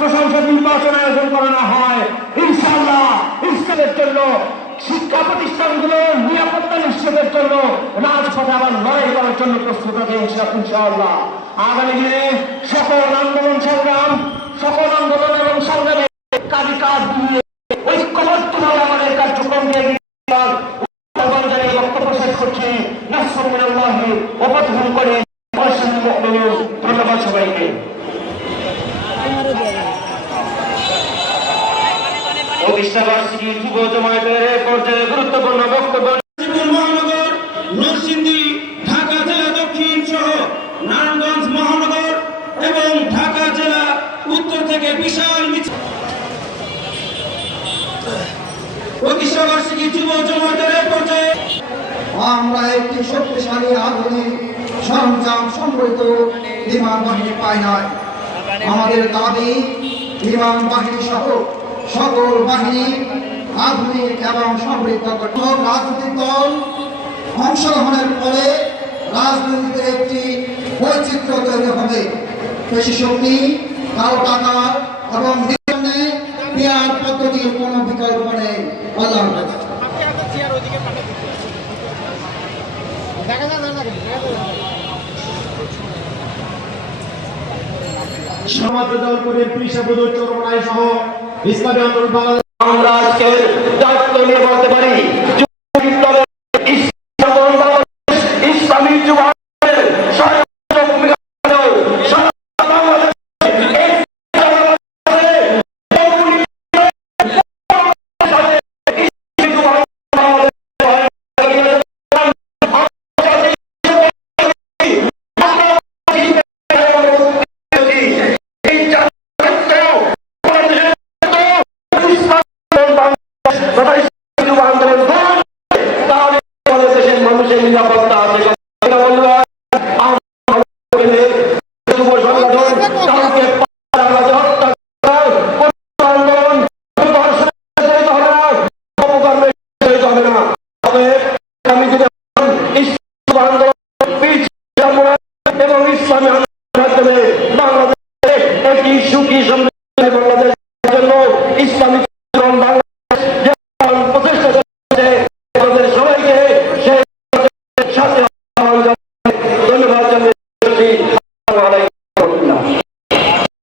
রাষ্ট্র সংসদ নির্বাচন আয়োজন করানো হয়, ইনশাআল্লাহ ইসলামের জন্য শিক্ষা প্রতিষ্ঠানগুলো নিরাপত্তা নিশ্চিতের জন্য রাজপথে আবার লড়াই করার জন্য প্রস্তুত আছে ইনশাআল্লাহ। আগামী দিনে সকল আন্দোলন এবং সংগ্রামে কাজ দিয়ে ঐক্যবদ্ধভাবে আমাদের কার্যক্রমকে বক্তব্য শেষ করছি। উপধান করে ধন্যবাদ সবাইকে। প্রতিষ্ঠা বার্ষিকী যুব জমায়েতের পর্যায়ে গুরুত্বপূর্ণ বক্তব্য মহানগর, নরসিংদী, ঢাকা জেলা দক্ষিণ সহ নারায়ণগঞ্জ মহানগর এবং ঢাকা জেলা উত্তর থেকে বিশাল মিছিল। প্রতিষ্ঠা বার্ষিকী যুব জমায়েতের পর্যায়ে আমরা একটি শক্তিশালী আধুনিক সরঞ্জাম সমৃদ্ধ বিমান বাহিনী পাই নাই। আমাদের দাবি বিমান বাহিনী সহ সকল বাহিনী আধুনিক এবং সমৃদ্ধ করতে। রাজনৈতিক দল অংশগ্রহণের ফলে রাজনীতিতে একটি বৈচিত্র্য তৈরি হবে। পেশি শক্তি, কালো টাকা এবং পিয়ার পদ্ধতির কোনো বিকল্প নেই। আল্লাহ হাফেজ। সমাজ দল করে পুলিশাবুদ চরমনাই সহ ইসলামী আন্দোলন বাংলাদেশ আমরা আজকে দায়িত্ব নিয়ে বলতে পারি ইসলামী যুব মানুষের নিরাপত্তা আছে। এবং ইসলামী আন্দোলনের মাধ্যমে বাংলাদেশে একটি সুখী সমৃদ্ধ বাংলাদেশ